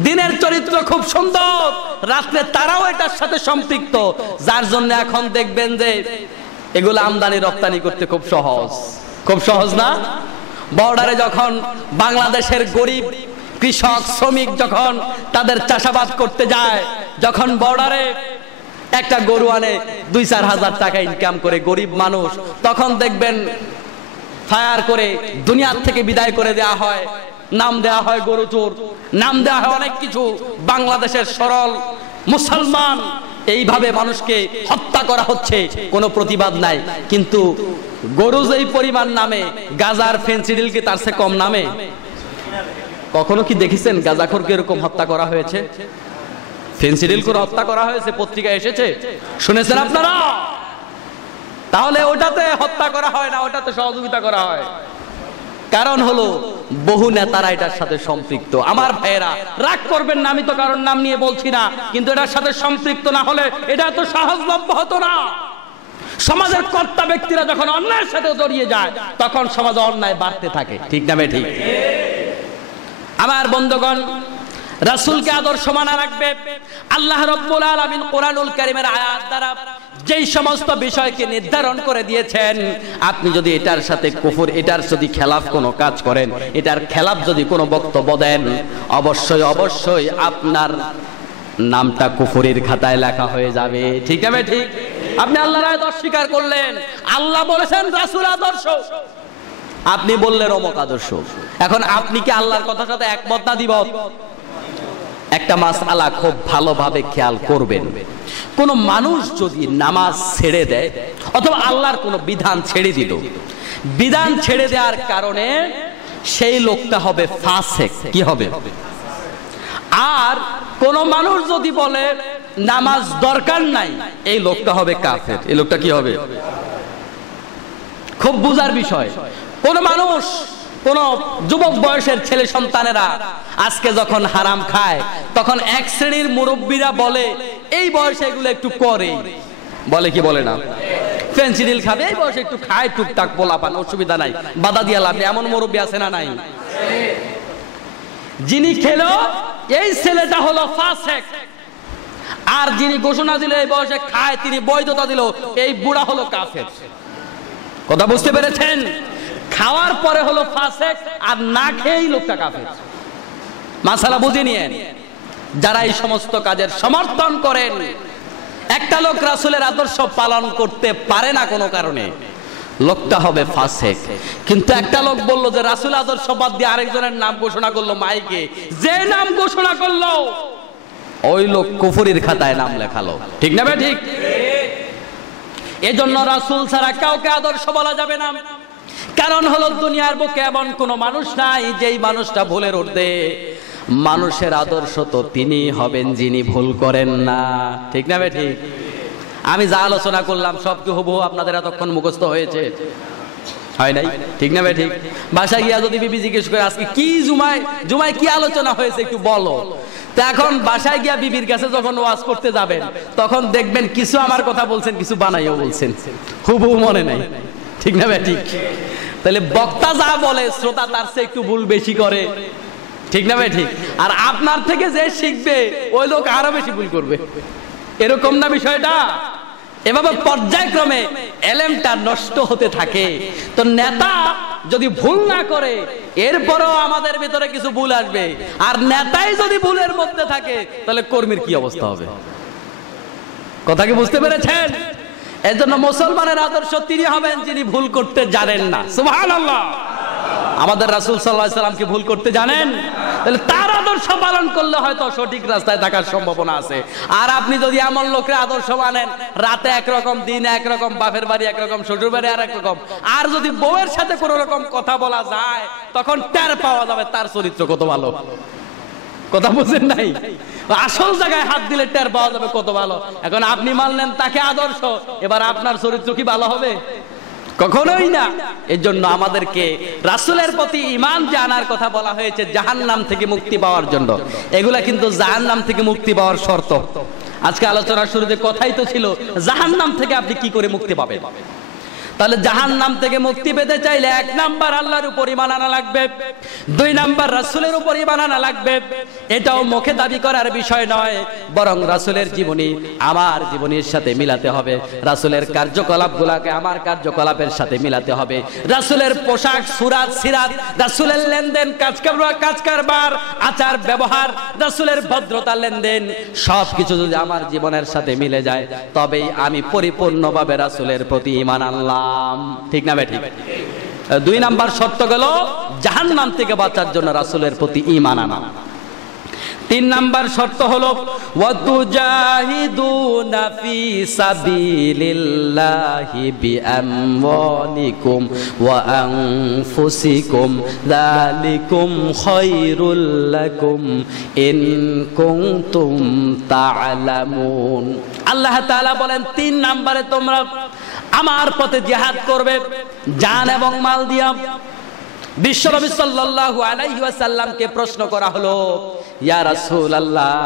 দিনের চরিত্র খুব সুন্দর, রাত্রে তারাও এটার সাথে সম্পৃক্ত, যার জন্য এখন দেখবেন যে এগুলো আমদানি রপ্তানি করতে খুব সহজ। খুব সহজ না? বর্ডারে যখন বাংলাদেশের গরিব কৃষক শ্রমিক যখন তাদের চাষাবাদ করতে যায়, যখন বর্ডারে একটা গরু আনে 2-4 হাজার টাকা ইনকাম করে গরিব মানুষ, তখন দেখবেন ফায়ার করে দুনিয়ার থেকে বিদায় করে দেয়া হয়, নাম দেয়া হয় গরু চোর, নাম দেয়া হয় অনেক কিছু। বাংলাদেশের সরল মুসলমান এইভাবে মানুষকে হত্যা করা হচ্ছে, কোনো প্রতিবাদ নাই। কিন্তু গরু যেই পরিমাণ নামে, গাজার ফেন্সিডিল কি তার চেয়ে কম নামে? কখনো কি দেখেছেন গাজাখোরকে এরকম হত্যা করা হয়েছে? ফেন্সিডিল করে হত্যা করা হয়েছে, পত্রিকায় এসেছে, শুনেছেন আপনারা? তাহলে ওটাতে হত্যা করা হয় না, ওটাতে সহযোগিতা করা হয়। কারণ হলো বহু নেতারা এটার সাথে সম্পৃক্ত। আমার ভাইয়েরা রাগ করবেন না, আমি তো কারণ নাম নিয়ে বলছি না, কিন্তু এটার সাথে সম্পৃক্ত না হলে এটা তো সহজলভ্য হতো না। সমাজের কর্তা ব্যক্তিরা যখন অন্যায়ের সাথে জড়িয়ে যায়, তখন সমাজে অন্যায় বাড়তে থাকে। ঠিক না ঠিক? আমার বন্ধুগণ, রাসূলকে আদর্শ মানা রাখবে। আল্লাহ রাব্বুল আলামিন কোরআনুল কারীমের আয়াত দ্বারা যেই সমস্ত বিষয়কে নির্ধারণ করে দিয়েছেন, আপনি যদি এটার সাথে কুফর, এটার যদি খেলাফ কোনো কাজ করেন, এটার খেলাফ যদি কোনো বক্তব্য দেন, অবশ্যই অবশ্যই আপনার নামটা কুফরের খাতায় লেখা হয়ে যাবে। ঠিক না ঠিক? আপনি আল্লাহর আয়াত অস্বীকার করলেন, আল্লাহ বলেছেন রাসূল আদর্শ, আপনি বললেন অমুক আদর্শ। এখন আপনি কি আল্লাহর কথার সাথে একমত না দ্বিমত? একটা মাসআলা খুব ভালোভাবে খেয়াল করবেন। কোন মানুষ যদি নামাজ ছেড়ে দেয় অথবা আল্লাহর কোন বিধান ছেড়ে দিল, বিধান ছেড়ে দেওয়ার কারণে সেই লোকটা হবে ফাসেক। কি হবে? আর কোন মানুষ যদি বলে নামাজ দরকার নাই, এই লোকটা হবে কাফের। এই লোকটা কি হবে? খুব বুঝার বিষয়। কোন মানুষ, কোন যুবক বয়সের ছেলে সন্তানেরা আজকে যখন হারাম খায়, তখন এক শ্রেণীর মুরব্বীরা বলে এই বয়সে এগুলো একটু করে, বলে কি বলে না? ফেন্সিডিল খাবে, এই বয়সে একটু খায়, টুকটাক পোলাপান, অসুবিধা নাই, বাধা দিয়া লাভ নেই। এমন মুরব্বী আছে না নাই? যিনি খেলো এই ছেলেটা হলো ফাসেক, আর যিনি ঘোষণা দিল এই বয়সে খায়, তিনি বৈধতা দিল, এই বুড়া হলো কাফের। কথা বুঝতে পেরেছেন? খাওয়ার পরে হলো ফাসেক, আর না খেয়েই লোকটা কাফের। মাসালা বুঝে নিয়েন। যারা এই সমস্ত কাজের সমর্থন করেন, একটা লোক রাসূলের আদর্শ পালন করতে পারে না কোনো কারণে, লোকটা হবে ফাসেক। কিন্তু একটা লোক বলল যে রাসূল আদর্শ বাদ দিয়ে আরেকজনের নাম ঘোষণা করলো মাইকে, যে নাম ঘোষণা করলো ওই লোক কুফরির খাতায় নাম লেখালো। ঠিক না ঠিক? এজন্য রাসূল ছাড়া কাউকে আদর্শ বলা যাবে না। কারণ হলো দুনিয়ার বুকে এমন কোন মানুষ নাই যেই মানুষটা ভুলের ঊর্ধ্বে। মানুষের আদর্শ তো তিনি হবেন যিনি ভুল করেন না। ঠিক না ঠিক? আমি যা আলোচনা করলাম সব কি হুবহু আপনাদের এতক্ষণ মুখস্থ হয়েছে? হয় নাই? ঠিক না ঠিক? বাসায় গিয়া যদি বিবি জিজ্ঞেস করে আজকে কি জুমায় কি আলোচনা হয়েছে একটু বলো, তো এখন বাসায় গিয়া বিবির কাছে যখন ওয়াজ করতে যাবেন, তখন দেখবেন কিছু আমার কথা বলছেন, কিছু বানাইও বলছেন, হুবহু মনে নাই। ঠিক না ঠিক? তাহলে বক্তা যা বলে শ্রোতা তার চেয়ে একটু ভুল বেশি করে। ঠিক না ঠিক? আর আপনার থেকে যে শিখবে ওই লোক আরো বেশি ভুল করবে। এরকম না বিষয়টা? এভাবে পর্যায়ক্রমে এলেমটা নষ্ট হতে থাকে। তো নেতা যদি ভুল না করে, এরপরও আমাদের ভিতরে কিছু ভুল আসবে। আর নেতাই যদি ভুলের মধ্যে থাকে, তাহলে কর্মীর কি অবস্থা হবে? কথা কি বুঝতে পেরেছেন? এজন্য মুসলমানের আদর্শ তিনি হবেন যিনি ভুল করতে জানেন না। সুবহানাল্লাহ। আমাদের রাসূল সাল্লাল্লাহু আলাইহি সাল্লাম কি ভুল করতে জানেন? তাহলে তার আদর্শ পালন করলে হয়তো সঠিক রাস্তায় থাকার সম্ভাবনা আছে। আর আপনি যদি এমন লোকের আদর্শ মানেন, রাতে একরকম, দিন একরকম, বাপের বাড়ি একরকম, শ্বশুর বাড়ি আর একরকম, আর যদি বউয়ের সাথে কোনো রকম কথা বলা যায়, তখন টের পাওয়া যাবে তার চরিত্র কত ভালো। কথা বুঝেন নাই? আসল জায়গায় হাত দিলে টের পাওয়া যাবে কত ভালো। এখন আপনি মানলেন তাকে আদর্শ, এবার আপনার চরিত্র কি ভালো হবে? কখনোই না। এর জন্য আমাদেরকে রাসূলের প্রতি ঈমান জানার কথা বলা হয়েছে জাহান্নাম থেকে মুক্তি পাওয়ার জন্য। এগুলা কিন্তু জাহান্নাম থেকে মুক্তি পাওয়ার শর্ত। আজকে আলোচনার শুরুতে কথাই তো ছিল জাহান্নাম থেকে আপনি কি করে মুক্তি পাবেন। তাহলে জাহান্নাম থেকে মুক্তি পেতে চাইলে 1 নাম্বার আল্লাহর উপর ঈমান আনা লাগবে, 2 নাম্বার রাসূলের উপর ঈমান আনা লাগবে। এটাও মুখে দাবি করার বিষয় নয়, বরং রাসূলের জীবনী আমার জীবনীর সাথে মিলাতে হবে, রাসূলের কার্যকলাপগুলোকে আমার কার্যকলাপের সাথে মিলাতে হবে, রাসূলের পোশাক সুরাত সিরাত, রাসূলের লেনদেন কাজ কারবার আচার ব্যবহার, রাসূলের ভদ্রতা লেনদেন সবকিছু যদি আমার জীবনের সাথে মিলে যায় তবেই আমি পরিপূর্ণভাবে রাসূলের প্রতি ঈমান আনলাম। ঠিক না ঠিক? 2 নাম্বার শর্ত গেল জাহান্নাম থেকে বাঁচার জন্য রাসূলের প্রতি ঈমান আনা। 3 নাম্বার শর্ত হলো ওয়াতুজাহিদুনা ফি সাবিলিল্লাহি বিআমওয়ালিকুম ওয়া আনফুসিকুম যালিকুম খায়রুল লাকুম ইন কুনতুম তা'লামুন। আল্লাহ তাআলা বলেন 3 নম্বরে তোমরা আমার পথে জিহাদ করবে জান এবং মাল দিয়া। বিশ্বনবী সাল্লাল্লাহু আলাইহি ওয়াসাল্লামকে প্রশ্ন করা হলো, ইয়া রাসূলুল্লাহ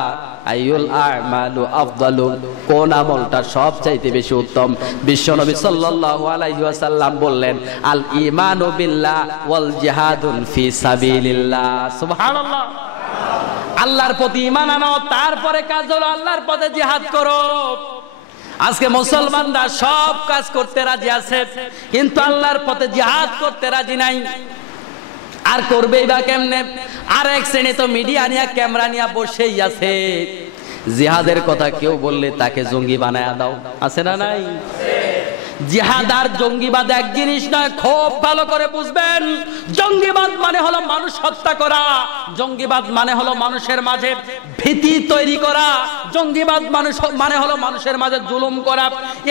আইয়ুল আমালু আফদালু, কোন আমলটা সবচাইতে বেশি উত্তম? বিশ্বনবী সাল্লাল্লাহু আলাইহি ওয়াসাল্লাম বললেন, আল ঈমানু বিল্লাহ ওয়াল জিহাদুন ফি সাবিলিল্লাহ। সুবহানাল্লাহ। আল্লাহর প্রতি ঈমান আনো, তারপরে কাজ হলো আল্লাহর পথে জিহাদ করো। আজকে মুসলমানরা সব কাজ করতে রাজি আছে, কিন্তু আল্লাহর পথে জিহাদ করতে রাজি নাই। আর করবেই বা কেমনে? আর এক শ্রেণী তো মিডিয়া নিয়ে ক্যামেরা নিয়ে বসেই আছে, জিহাদের কথা কেউ বললে তাকে জঙ্গি বানায়া দাও। আছে না নাই? জিহাদ আর জঙ্গিবাদ এক জিনিস নয়, খুব ভালো করে বুঝবেন। জঙ্গিবাদ মানে হলো মানুষ হত্যা করা, জঙ্গিবাদ মানে হলো মানুষের মাঝে ভীতি তৈরি করা, জঙ্গিবাদ মানে হলো মানুষের মাঝে জুলুম করা।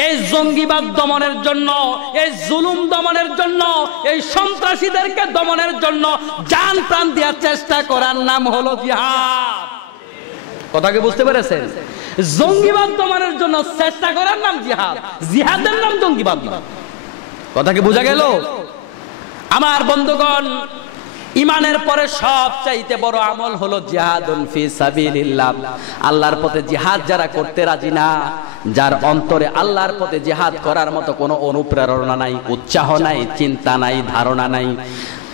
এই জঙ্গিবাদ দমনের জন্য, এই জুলুম দমনের জন্য, এই সন্ত্রাসীদেরকে দমনের জন্য জান প্রাণ দেওয়ার চেষ্টা করার নাম হলো জিহাদ। কথা কি বুঝতে পেরেছেন? জঙ্গিবাদ দমনের জন্য চেষ্টা করার নাম জিহাদ, জিহাদের নাম জঙ্গিবাদ না। কথা কি বোঝা গেল? আমার বন্ধুগণ, ঈমানের পরে সবচাইতে বড় আমল হলো জিহাদুন ফি সাবিলিল্লাহ। আল্লাহর পথে জিহাদ যারা করতে রাজি না, যার অন্তরে আল্লাহর পথে জিহাদ করার মতো কোনো অনুপ্রেরণা নাই, উৎসাহ নাই, চিন্তা নাই, ধারণা নাই,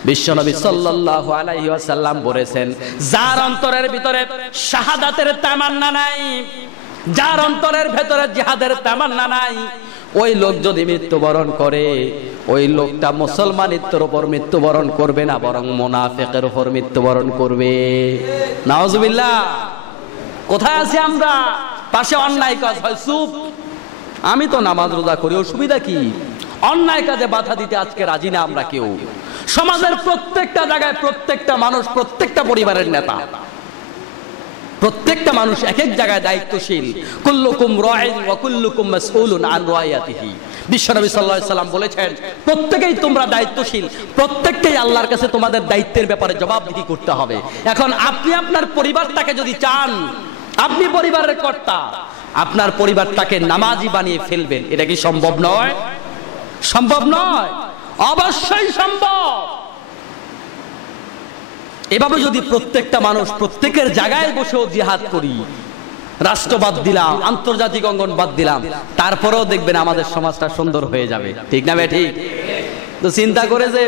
বিশ্বনবী সাল্লাল্লাহু আলাইহি ওয়াসাল্লাম বলেছেন, যার অন্তরের ভিতরে শাহাদাতের তামান্না নাই, যার অন্তরের ভেতরে জিহাদের তামান্না নাই, ওই লোক যদি মৃত্যুবরণ করে, ওই লোকটা মুসলমানিত্বের উপর মৃত্যুবরণ করবে না, বরং মুনাফিকের উপর মৃত্যুবরণ করবে। নাউজুবিল্লাহ। কোথায় আছি আমরা? পাশে অন্যায় কাজ হয় চুপ। আমি তো নামাজ রোজা করি, অসুবিধা কি? অন্যায় কাজে বাধা দিতে আজকে রাজি না আমরা কেউ। সমাজের প্রত্যেকটা জায়গায় প্রত্যেকটা মানুষ, প্রত্যেকটা পরিবারের নেতা, প্রত্যেকটা মানুষ এক এক জায়গায় দায়িত্বশীল। কুল্লুকুম রাইন ওয়া কুল্লুকুম মাসউলুন আন রায়াতিহি। বিশ্বনবী সাল্লাল্লাহু আলাইহি ওয়াসাল্লাম বলেছেন, প্রত্যেকেই তোমরা দায়িত্বশীল, প্রত্যেককেই আল্লাহর কাছে তোমাদের দায়িত্বের ব্যাপারে জবাবদিহি করতে হবে। এখন আপনি আপনার পরিবারটাকে যদি চান, আপনি পরিবারের কর্তা, আপনার পরিবারটাকে নামাজি বানিয়ে ফেলবেন, এটা কি সম্ভব নয়? সম্ভব নয়? অবশ্যই সম্ভব। এভাবে যদি প্রত্যেকটা মানুষ প্রত্যেকের জায়গায় বসেও জিহাদ করি, রাষ্ট্র বাদ দিলাম, আন্তর্জাতিক অঙ্গন বাদ দিলাম, তারপরেও দেখবেন আমাদের সমাজটা সুন্দর হয়ে যাবে। ঠিক না ভাই? ঠিক। তো চিন্তা করে যে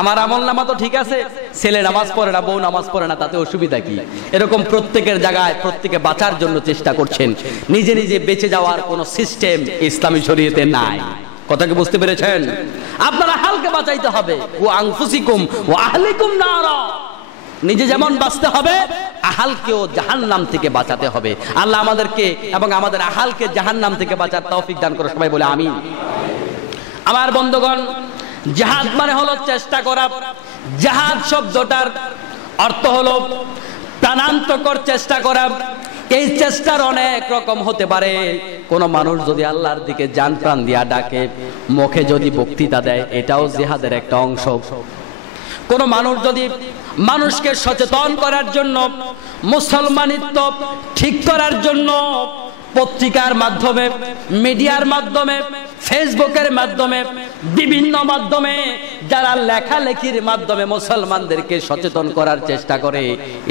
আমার আমল নামা তো ঠিক আছে, ছেলে নামাজ পড়ে না, বউ নামাজ পড়ে না, তাতে অসুবিধা কি? এরকম প্রত্যেকের জায়গায় প্রত্যেকে বাঁচার জন্য চেষ্টা করছেন, নিজে নিজে বেঁচে যাওয়ার কোন সিস্টেম ইসলামী শরীয়তে নাই। কথা কি বুঝতে পেরেছেন? আপনারা হালকে বাঁচাইতে হবে। ও আনফুসিকুম ওয়া আহলিকুম নারা, নিজে যেমন বাঁচতে হবে, আহালকেও জাহান্নাম থেকে বাঁচাতে হবে। আল্লাহ আমাদেরকে এবং আমাদের আহালকে জাহান্নাম থেকে বাঁচার তৌফিক দান করে। সবাই বলে আমিন। আমার বন্ধুগণ, জিহাদ মানে হলো চেষ্টা করা। জিহাদ শব্দটার অর্থ হলো প্রাণান্তকর চেষ্টা করা। এই চেষ্টার অনেক রকম হতে পারে। কোন মানুষ যদি আল্লাহর দিকে জান প্রাণ দিয়া ডাকে, মুখে যদি বক্তৃতা দেয়, এটাও জিহাদের একটা অংশ। কোন মানুষ যদি মানুষকে সচেতন করার জন্য, মুসলমানিত্ব ঠিক করার জন্য পত্রিকার মাধ্যমে, মিডিয়ার মাধ্যমে, ফেসবুকের মাধ্যমে, বিভিন্ন মাধ্যমে যারা লেখালেখির মাধ্যমে মুসলমানদেরকে সচেতন করার চেষ্টা করে,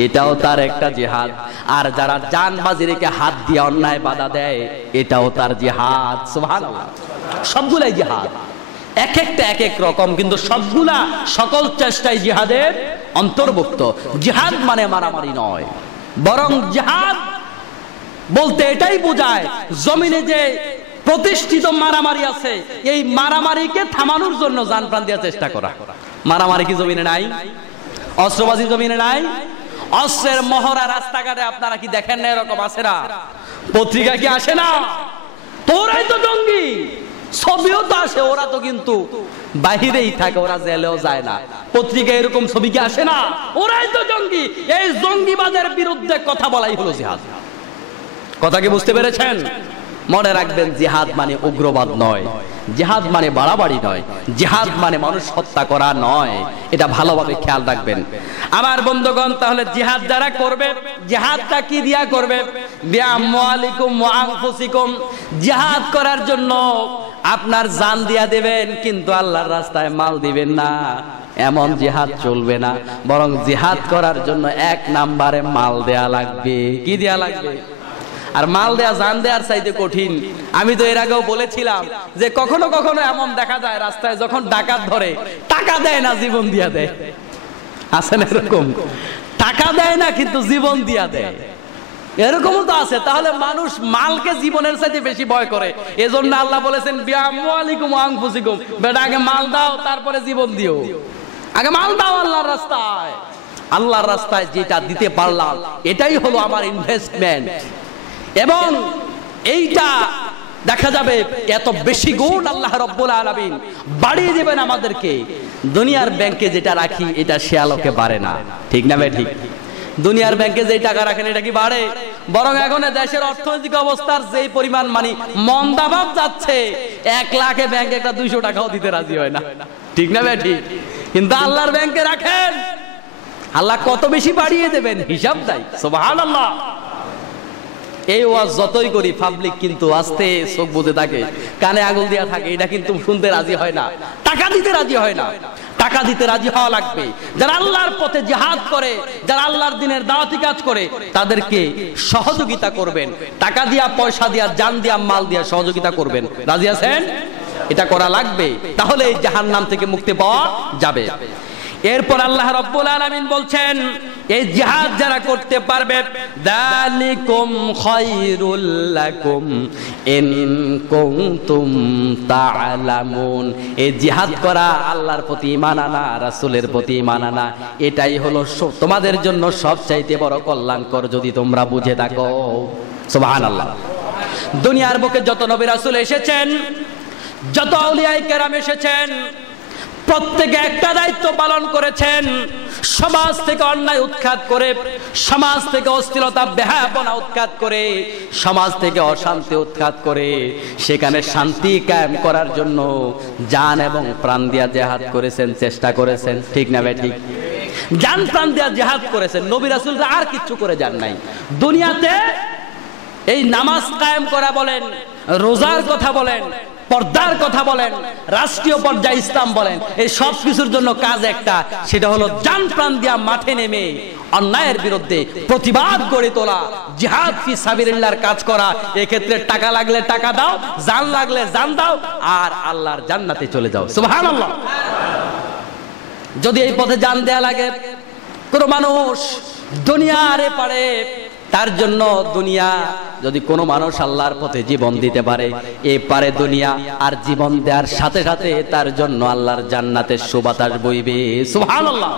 এটাও তার একটা জিহাদ। আর যারা জানবাজিকে হাত দিয়ে অন্যায় বাধা দেয়, এটাও তার জিহাদ। সুবহানাল্লাহ। সবগুলাই জিহাদ। এক একটা এক এক রকম, কিন্তু সবগুলা সকল চেষ্টাই জিহাদের অন্তর্ভুক্ত। জিহাদ মানে মারামারি নয়, বরং জিহাদ বলতে এটাই বোঝায় জমিনে যে প্রতিষ্ঠিত মারামারি আছে এই মারামারিকে থামানোর জন্য জান প্রাণ দেওয়ার চেষ্টা করা। মারামারি কি জমিনে নাই? অস্ত্রবাজি জমিনে নাই? অস্ত্রের মহড়া রাস্তাঘাটে আপনারা কি দেখেন না? এরকম আছে না? পত্রিকা কি আসে না? তোরাই তো জঙ্গি, ছবিও তো আসে, ওরা তো কিন্তু বাহিরেই থাকে, ওরা জেলেও যায় না। পত্রিকা এরকম ছবি কি আসে না? ওরাই তো জঙ্গি। এই জঙ্গিবাদের বিরুদ্ধে কথা বলাই হলো জিহাদ। কথা কি বুঝতে পেরেছেন? মনে রাখবেন, জিহাদ মানে উগ্রবাদ নয়, জিহাদ মানে বাড়াবাড়ি নয়, জিহাদ মানে মানুষ হত্যা করা নয়। এটা ভালোভাবে খেয়াল রাখবেন আমার বন্ধুগণ। তাহলে জিহাদ যারা করবে, জিহাদটা কি দিয়া করবে? বিআমওয়ালিকুম ওয়া আনফুসিকুম। জিহাদ করার জন্য আপনার জান দিয়া দেবেন, কিন্তু আল্লাহর রাস্তায় মাল দিবেন না, এমন জিহাদ চলবে না। বরং জিহাদ করার জন্য এক নাম্বারে মাল দেয়া লাগবে। কি দেয়া লাগবে? আর মাল দেয়া জান দেওয়ার চাইতে কঠিন। আমি তো এর আগেও বলেছিলাম যে কখনো কখনো এমন দেখা যায় রাস্তায় যখন ডাকাত ধরে, টাকা দেয় না, জীবন দিয়া দেয়। আছে না এরকম? টাকা দেয় না কিন্তু জীবন দিয়া দেয়, এরকমও তো আছে। তাহলে মানুষ মালকে জীবনের চাইতে বেশি ভয় করে। এজন্য আল্লাহ বলেছেন বিআমওয়ালিকুম ওয়া আনফুসিকুম, বেটা আগে মাল দাও তারপরে জীবন দিও। আগে মাল দাও আল্লাহর রাস্তায়। আল্লাহর রাস্তায় যেটা দিতে পারলাম এটাই হলো আমার ইনভেস্টমেন্ট। এবং এইটা দেখা যাবে এত বেশি গুণ আল্লাহ রাব্বুল আলামিন বাড়িয়ে দিবেন আমাদেরকে। দুনিয়ার ব্যাংকে যেটা রাখি এটা সে আলোকে বাড়ে না, ঠিক না ভাই? ঠিক। দুনিয়ার ব্যাংকে যে টাকা রাখেন এটা কি বাড়ে? বরং এখন দেশের অর্থনৈতিক অবস্থার যেই পরিমাণ মানে মন্দাভাব যাচ্ছে, 1 লাখে ব্যাংকে একটা 200 টাকাও দিতে রাজি হয় না, ঠিক না ভাই? ঠিক। কিন্তু আল্লাহর ব্যাংকে রাখেন, আল্লাহ কত বেশি বাড়িয়ে দেবেন হিসাব নাই। সুবহানাল্লাহ। এই ওয়াজ যতই করি পাবলিক কিন্তু আস্তে চোখ বুজে থাকে, কানে আঙুল দেয়া থাকে, এটা কিন্তু শুনতে রাজি হয় না, টাকা দিতে রাজি হয় না। টাকা দিতে রাজি হওয়া লাগবে। যারা আল্লাহর পথে জিহাদ করে, যারা আল্লাহর দ্বীনের দাওয়াতি কাজ করে, তাদেরকে সহযোগিতা করবেন। টাকা দিয়া, পয়সা দিয়া, জান দিয়া, মাল দিয়া সহযোগিতা করবেন। রাজি আছেন? এটা করা লাগবে, তাহলে এই জাহান্নাম থেকে মুক্তি পাওয়া যাবে। এরপর আল্লাহ রাব্বুল আলামিন বলছেন, এই জিহাদ যারা করতে পারবে, যালিকুম খায়রুল লাকুম ইন কুনতুম তা'লামুন। এই জিহাদ করা, আল্লাহর প্রতি ঈমান আনা, রাসূলের প্রতি ঈমান আনা, এটাই হলো তোমাদের জন্য সবচাইতে বড় কল্যাণকর, যদি তোমরা বুঝে থাকো। সুবহানাল্লাহ। দুনিয়ার বুকে যত নবী রাসূল এসেছেন, যত আউলিয়ায়ে কেরাম এসেছেন, প্রত্যেকে একটা দায়িত্ব পালন করেছেন। সমাজ থেকে অন্যায় উৎখাত করে, সমাজ থেকে অশ্লীলতা বেহায়াপনা উৎখাত করে, সমাজ থেকে অশান্তি উৎখাত করে সেখানে শান্তি কায়েম করার জন্য জান এবং প্রাণ দিয়া জিহাদ করেছেন, চেষ্টা করেছেন, ঠিক না ভাই? ঠিক। জান প্রাণ দিয়া জিহাদ করেছেন। নবী রাসূলরা আর কিচ্ছু করে যান নাই। দুনিয়াতে এই নামাজ কায়েম করা বলেন, রোজার কথা বলেন, পর্দার কথা বলেন, রাষ্ট্রীয় পর্যায়ে ইসলাম বলেন, এই সব কিছুর জন্য কাজ একটা, সেটা হলো জান প্রাণ দিয়া মাঠে নেমে অন্যায়ের বিরুদ্ধে প্রতিবাদ গড়ে তোলা, জিহাদ ফি সাবিলিল্লাহর কাজ করা। এক্ষেত্রে টাকা লাগলে টাকা দাও, জান লাগলে জান দাও, আর আল্লাহর জান্নাতে চলে যাও। সুবহানাল্লাহ। যদি এই পথে জান দেয়া লাগে, কোনো মানুষ দুনিয়ার এপারে, তার জন্য দুনিয়া, যদি কোনো মানুষ আল্লাহর পথে জীবন দিতে পারে, এপারে দুনিয়া আর জীবন দেওয়ার সাথে সাথে তার জন্য আল্লাহর জান্নাতের সুবাতাস বইবে। সুবহানাল্লাহ।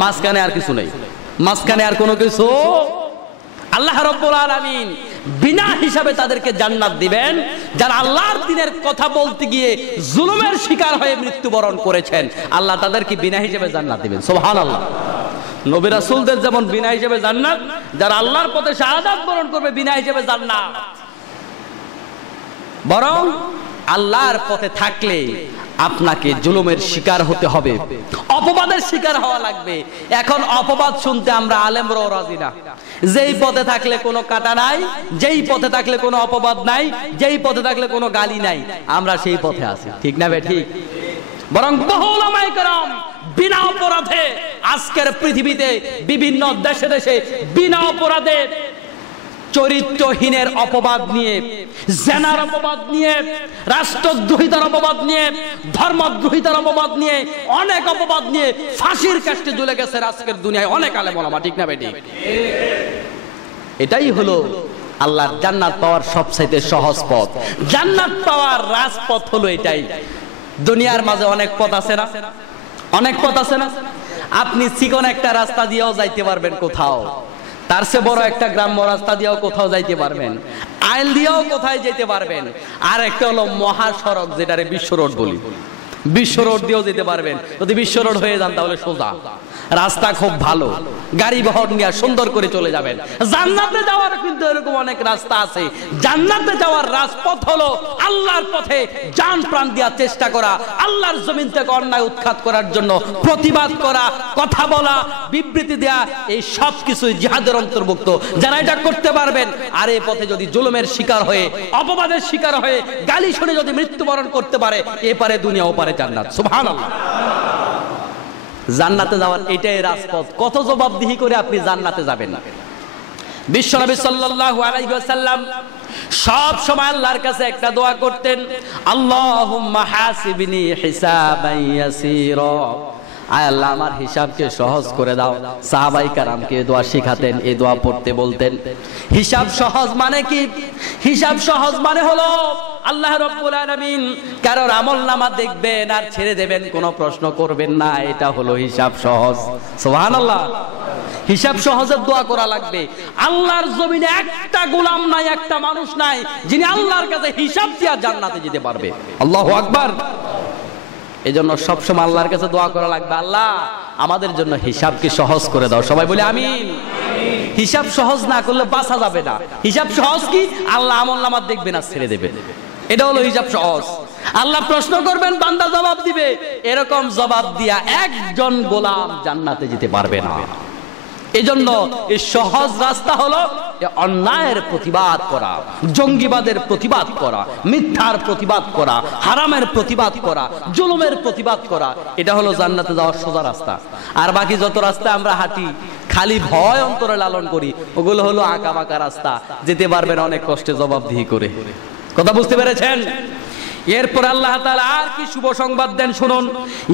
মাঝখানে আর কিছু নেই, মাঝখানে আর কোনো কিছু। আল্লাহ রাব্বুল আলামিন বিনা হিসাবে তাদেরকে জান্নাত দিবেন যারা আল্লাহর দ্বীনের কথা বলতে গিয়ে জুলুমের শিকার হয়ে মৃত্যুবরণ করেছেন। আল্লাহ তাদেরকে বিনা হিসাবে জান্নাত দিবেন। সুবহানাল্লাহ। নবী রাসূলদের যেমন বিনা হিসাবে জান্নাত, যারা আল্লাহর পথে শাহাদাত বরণ করবে বিনা হিসাবে জান্নাত। বরং আল্লাহর পথে থাকলে আপনাকে জুলুমের শিকার হতে হবে, অপবাদের শিকার হওয়া লাগবে। এখন অপবাদ শুনতে আমরা আলেমরাও রাজি না। যেই পথে থাকলে কোনো কাটা নাই, যেই পথে থাকলে কোনো অপবাদ নাই, যেই পথে থাকলে কোনো গালি নাই, আমরা সেই পথে আছি, ঠিক না ভাই? ঠিক। বরং বহু উলামায়ে কেরাম বিনা অপরাধে আজকের পৃথিবীতে বিভিন্ন দেশে দেশে বিনা অপরাধে চরিত্রহীনের অপবাদ নিয়ে, জেনার অপবাদ নিয়ে, রাষ্ট্রদ্রোহিতার অপবাদ নিয়ে, ধর্মদ্রোহিতার অপবাদ নিয়ে, অনেক অপবাদ নিয়ে ফাঁসির কাস্টে ঝুলে গেছে আজকের দুনিয়ায় অনেক আলেম ওলামা, ঠিক না বেটি? এটাই হলো আল্লাহর জান্নাত পাওয়ার সবচাইতে সহজ পথ। জান্নাত পাওয়ার রাজপথ হলো এটাই। দুনিয়ার মাঝে অনেক পথ আছে না, অনেক পথ আছে না? আপনি চিকন একটা রাস্তা দিয়েও যাইতে পারবেন কোথাও, তার চেয়ে বড় একটা গ্রাম্য রাস্তা দিয়েও কোথাও যাইতে পারবেন, আইল দিয়েও কোথায় যেতে পারবেন। আর একটা হলো মহাসড়ক, যেটারে বিশ্ব রোড বলি, বিশ্ব রোড দিয়েও যেতে পারবেন। যদি বিশ্ব রোড হয়ে যান তাহলে সোজা রাস্তা, খুব ভালো, গাড়ি বহর নিয়ে সুন্দর করে চলে যাবেন। জান্নাতে যাওয়ার কিন্তু এরকম অনেক রাস্তা আছে। জান্নাতে যাওয়ার রাজপথ হলো আল্লাহর পথে জান প্রাণ দেওয়ার চেষ্টা করা, আল্লাহর জমিন থেকে অন্যায় উৎখাত করার জন্য প্রতিবাদ করা, কথা বলা, বিবৃতি দেয়া, এই সব কিছুই জিহাদের অন্তর্ভুক্ত। যারা এটা করতে পারবেন, আর এই পথে যদি জুলুমের শিকার হয়ে, অপবাদের শিকার হয়ে, গালি শুনে যদি মৃত্যুবরণ করতে পারে, এপারে দুনিয়া ওপারে জান্নাত। সুবহানাল্লাহ। জান্নাতে যাওয়ার এটাই রাজপথ। কত জবাবদিহি করে আপনি জান্নাতে যাবেন না? বিশ্বনবী সাল্লাল্লাহু আলাইহি ওয়াসাল্লাম সব সময় আল্লাহর কাছে একটা দোয়া করতেন, আল্লাহুম্মা হাসিবনি হিসাবান ইয়াসীরা। আয় আল্লাহ, আমার হিসাবকে সহজ করে দাও। সাহাবায়ে কেরামকে দোয়া শিখাতেন, এই দোয়া পড়তে বলতেন। হিসাব সহজ মানে কি? হিসাব সহজ মানে হলো আল্লাহ রাব্বুল আলামিন কারোর আমলনামা দেখবেন আর ছেড়ে দেবেন, কোনো প্রশ্ন করবেন না। এটা হলো হিসাব সহজ। সুবহানাল্লাহ। হিসাব সহজের দোয়া করা লাগবে। আল্লাহর জমিনে একটা গোলাম নাই, একটা মানুষ নাই যিনি আল্লাহর কাছে হিসাব দিয়া জান্নাতে যেতে পারবে। আল্লাহু আকবার। এজন্য সবসময় আল্লাহর কাছে দোয়া করা লাগবে, আল্লাহ আমাদের জন্য হিসাবকে সহজ করে দাও। সবাই বলে আমিন। হিসাব সহজ না করলে বাঁচা যাবে না। হিসাব সহজ কি? আল্লাহ আমলনামা দেখবে না, ছেড়ে দেবে। এটা হলো হিসাব সহজ। আল্লাহ প্রশ্ন করবেন, বান্দা জবাব দিবে। এরকম জবাব দিয়া একজন গোলাম জান্নাতে যেতে পারবে না। এজন্য এই সহজ রাস্তা হলো অন্যায়ের প্রতিবাদ করা, জঙ্গিবাদের প্রতিবাদ করা, মিথ্যার প্রতিবাদ করা, হারামের প্রতিবাদ করা, জুলুমের প্রতিবাদ করা। এটা হলো জান্নাতে যাওয়ার সোজা রাস্তা। আর বাকি যত রাস্তা আমরা হাঁটি, খালি ভয় অন্তরে লালন করি, ওগুলো হলো আঁকা বাঁকা রাস্তা। যেতে পারবেন অনেক কষ্টে জবাবদিহি করে। কথা বুঝতে পেরেছেন? এরপর আল্লাহ তাআলা আর কি শুভ সংবাদ দেন শুনুন,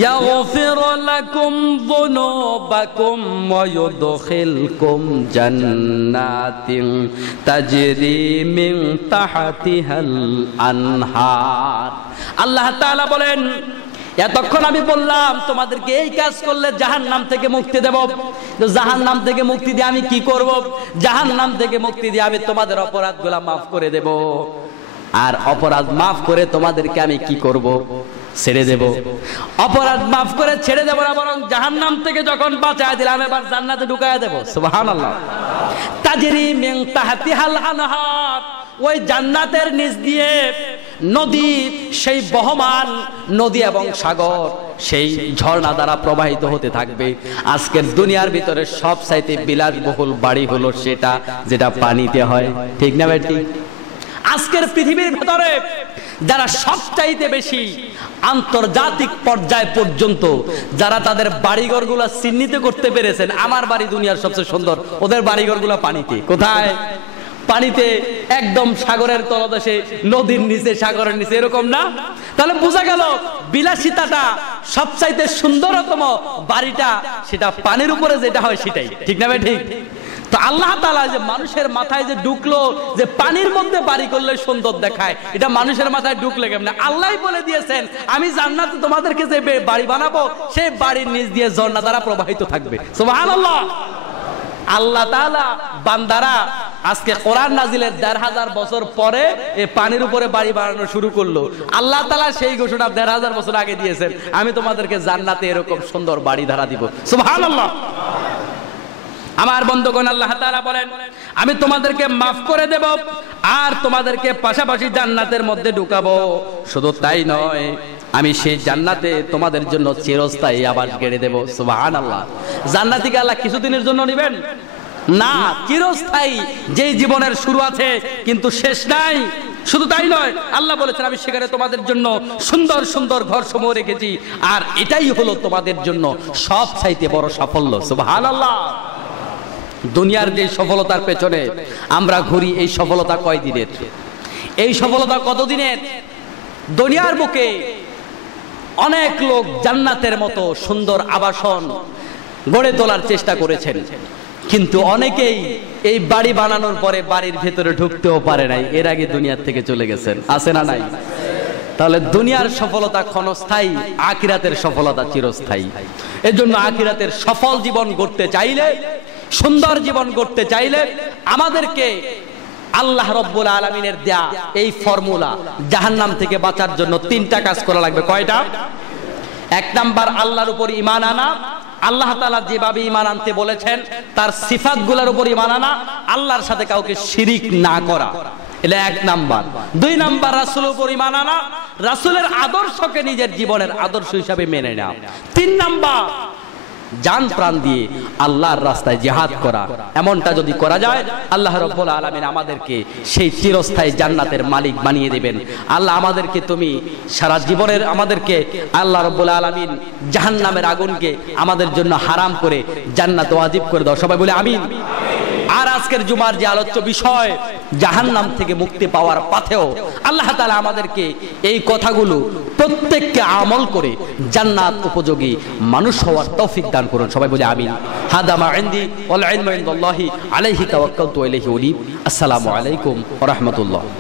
ইয়াগফির লাকুম যুনুবাকুম ওয়া ইউদখিলকুম জান্নাতিন তাজরি মিন তাহতিহাল আনহার। আল্লাহ তাআলা বলেন, এতক্ষণ আমি বললাম তোমাদেরকে এই কাজ করলে জাহান্নাম থেকে মুক্তি দেব। জাহান্নাম থেকে মুক্তি দিয়ে আমি কি করব? জাহান্নাম থেকে মুক্তি দিয়ে আমি তোমাদের অপরাধগুলো মাফ করে দেব। আর অপরাধ মাফ করে তোমাদেরকে আমি কি করব? ছেড়ে দেব। অপরাধ মাফ করে ছেড়ে দেব না, বরং জাহান্নাম থেকে যখন বাঁচায় দিলাম এবার জান্নাতে ঢুকায় দেব। সুবহানাল্লাহ। তাজরি মিন তাহতিহাল আনহার, ওই জান্নাতের নিচ দিয়ে নদী, সেই বহমান নদী এবং সাগর, সেই ঝর্ণা দ্বারা প্রবাহিত হতে থাকবে। আজকের দুনিয়ার ভিতরে সবচাইতে বিলাসবহুল বাড়ি হলো সেটা যেটা পানিতে হয়, ঠিক না ভাই? ঠিক। আজকের পৃথিবীর ভেতরে যারা সবচাইতে বেশি আন্তর্জাতিক পর্যায় পর্যন্ত যারা তাদের বাড়িঘরগুলো চিহ্নিত করতে পেরেছেন, আমার বাড়ি দুনিয়ার সবচেয়ে সুন্দর, ওদের বাড়িঘরগুলো পানিতে। কোথায়? পানিতে, একদম সাগরের তলদেশে, নদীর নিচে, সাগরের নিচে, এরকম না? তাহলে বোঝা গেল বিলাসিতাটা সবচাইতে সুন্দরতম বাড়িটা সেটা পানির উপরে যেটা হয় সেটাই, ঠিক না ভাই? ঠিক। তো আল্লাহ তাআলা যে মানুষের মাথায় যে ঢুকলো যে পানির মধ্যে বাড়ি করলে সুন্দর দেখায়, এটা মানুষের মাথায় ঢুকলে কেমনে? আল্লাহই বলে দিয়েছেন, আমি জান্নাতে তোমাদেরকে যে বাড়ি বানাবো সেই বাড়ির নিচ দিয়ে ঝর্ণা দ্বারা প্রবাহিত থাকবে। সুবহানাল্লাহ। আল্লাহ তাআলা বান্দারা আজকে কোরআন নাজিলের ১৫০০ বছর পরে এই পানির উপরে বাড়ি বানানো শুরু করলো। আল্লাহ তাআলা সেই ঘোষণা ১৫০০ বছর আগে দিয়েছেন, আমি তোমাদেরকে জান্নাতে এরকম সুন্দর বাড়ি ধারা দিব। সুবহানাল্লাহ। আমার বন্ধুগণ, আল্লাহ তাআলা বলেন, আমি তোমাদেরকে মাফ করে দেব আর তোমাদেরকে পাশাপাশি জান্নাতের মধ্যে ঢুকাবো। শুধু তাই নয়, আমি সেই জান্নাতে তোমাদের জন্য চিরস্থায়ী আবাস গেড়ে দেব। সুবহানাল্লাহ। জান্নাতীকে আল্লাহ কিছুদিনের জন্য নেবেন না, চিরস্থায়ী। যেই জীবনের শুরু আছে কিন্তু শেষ নাই। শুধু তাই নয়, আল্লাহ বলেছেন আমি সেখানে তোমাদের জন্য সুন্দর সুন্দর ঘর সমূহ রেখেছি, আর এটাই হলো তোমাদের জন্য সবচাইতে বড় সাফল্য। সুবহানাল্লাহ। দুনিয়ার যে সফলতার পেছনে আমরা ঘুরি, এই সফলতা কয় দিনের? এই সফলতা কতদিনের? দুনিয়ার বুকে অনেক লোক জান্নাতের মতো সুন্দর আবাসন গড়ে তোলার চেষ্টা করেছেন, কিন্তু অনেকেই এই বাড়ি বানানোর পরে বাড়ির ভেতরে ঢুকতেও পারে নাই, এর আগে দুনিয়ার থেকে চলে গেছেন। আছে না নাই? তাহলে দুনিয়ার সফলতা ক্ষণস্থায়ী, আখিরাতের সফলতা চিরস্থায়ী। এজন্য আখিরাতের সফল জীবন গড়তে চাইলে, সুন্দর জীবন গড়তে চাইলে আমাদেরকে আল্লাহ রাব্বুল আলামিনের দেয়া এই ফর্মুলা, জাহান্নাম থেকে বাঁচার জন্য 3টা কাজ করা লাগবে। কয়টা? 1 নাম্বার, আল্লাহর উপর ঈমান আনা, আল্লাহ তাআলা যেভাবে ঈমান আনতে বলেছেন তার সিফাতগুলোর উপর ঈমান আনা, আল্লাহর সাথে কাউকে শিরিক না করা, এটা 1 নাম্বার। 2 নাম্বার, রাসূলের উপর ঈমান আনা, রাসূলের আদর্শকে নিজের জীবনের আদর্শ হিসাবে মেনে নেওয়া। 3 নাম্বার, জান প্রাণ দিয়ে আল্লাহর রাস্তায় জিহাদ করা। এমনটা যদি করা যায়, আল্লাহ রাব্বুল আলামিন আমাদেরকে সেই চিরস্থায়ী জান্নাতের মালিক বানিয়ে দিবেন। আল্লাহ আমাদেরকে, তুমি সারা জীবনের আমাদেরকে আল্লাহ রাব্বুল আলামিন জাহান্নামের আগুনকে আমাদের জন্য হারাম করে জান্নাত ওয়াজিব করে দাও। সবাই বলে আমিন। আর আজকের জুমার যে আলোচ্য বিষয়, জাহান্নাম থেকে মুক্তি পাওয়ার পথেও আল্লাহ তাআলা আমাদেরকে এই কথাগুলো প্রত্যেককে আমল করে জান্নাত উপযোগী মানুষ হওয়ার তৌফিক দান করুন। সবাই বলে আমিন। হাদা মা ইনদি ওয়াল ইলমু ইনদাল্লাহি আলাইহি তাওয়াক্কালতু ওয়া ইলাইহি উনীব। আসসালামু আলাইকুম ওয়া রাহমাতুল্লাহ।